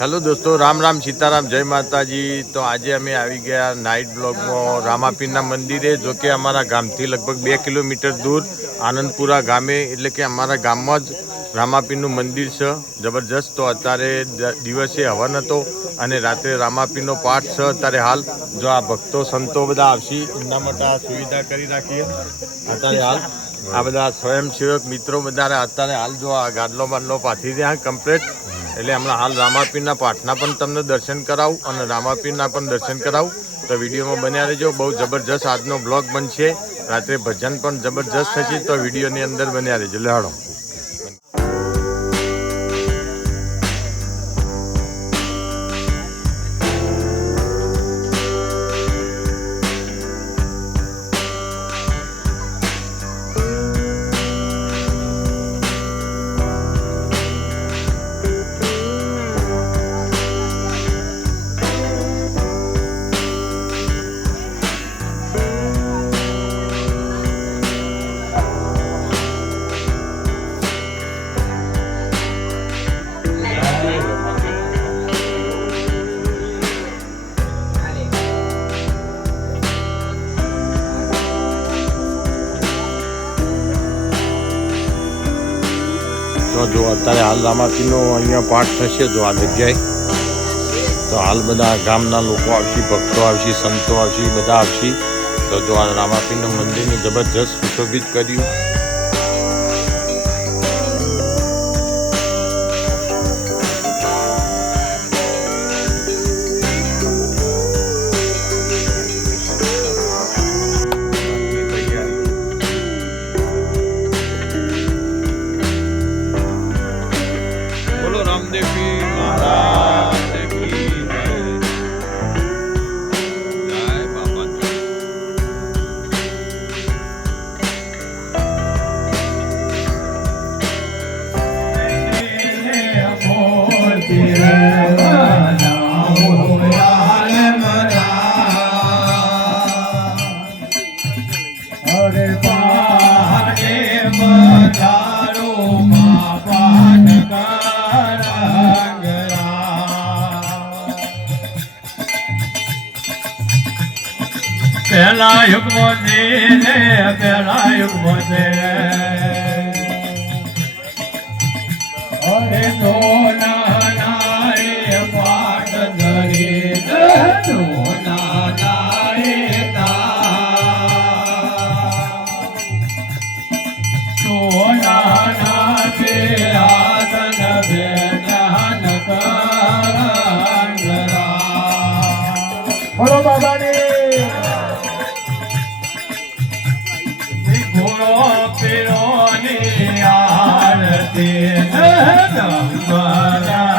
Hello દોસ્તો, રામ રામ સીતારામ, જય માતાજી. તો આજે અમે આવી ગયા નાઇટ બ્લોગમાં રામાપીરના મંદિરે, જો કે અમારા ગામથી લગભગ બે કિલોમીટર દૂર આનંદપુરા ગામે, એટલે કે અમારા ગામમાં જ રામાપીરનું મંદિર છે. જબરજસ્ત તો અત્યારે દિવસે હવન હતો અને રાત્રે રામાપીરનો પાઠ છે. અત્યારે હાલ જો આ ભક્તો, સંતો બધા આવશે, એમના માટે આ સુવિધા કરી રાખીએ. અત્યારે હાલ આ બધા સ્વયંસેવક મિત્રો બધા અત્યારે હાલ જો આ ગાદલો બાદલો પાથી રહ્યા કમ્પ્લેટ એટલે હમણાં હાલ રામાપીરના પાઠના પણ તમને દર્શન કરાવું અને રામાપીરના પણ દર્શન કરાવું. તો વિડીયોમાં બન્યા રહેજો. બહુ જબરજસ્ત આજનો બ્લોગ બનશે. રાત્રે ભજન પણ જબરજસ્ત થશે, તો વિડીયોની અંદર બન્યા રહેજો. લેહાડો. જો અત્યારે હાલ રામાસીનો અહીંયા પાઠ થશે, જો આ જગ્યાએ. તો હાલ બધા ગામના લોકો આવશે, ભક્તો આવશે, સંતો આવશે બધા આવશે. તો જો આ રામાપીરનું મંદિરને જબરજસ્ત સુશોભિત કર્યું. પેલા યુગમાં ને પેલા યુગમાં ઘોડો પીરોની આરતી. નંબરા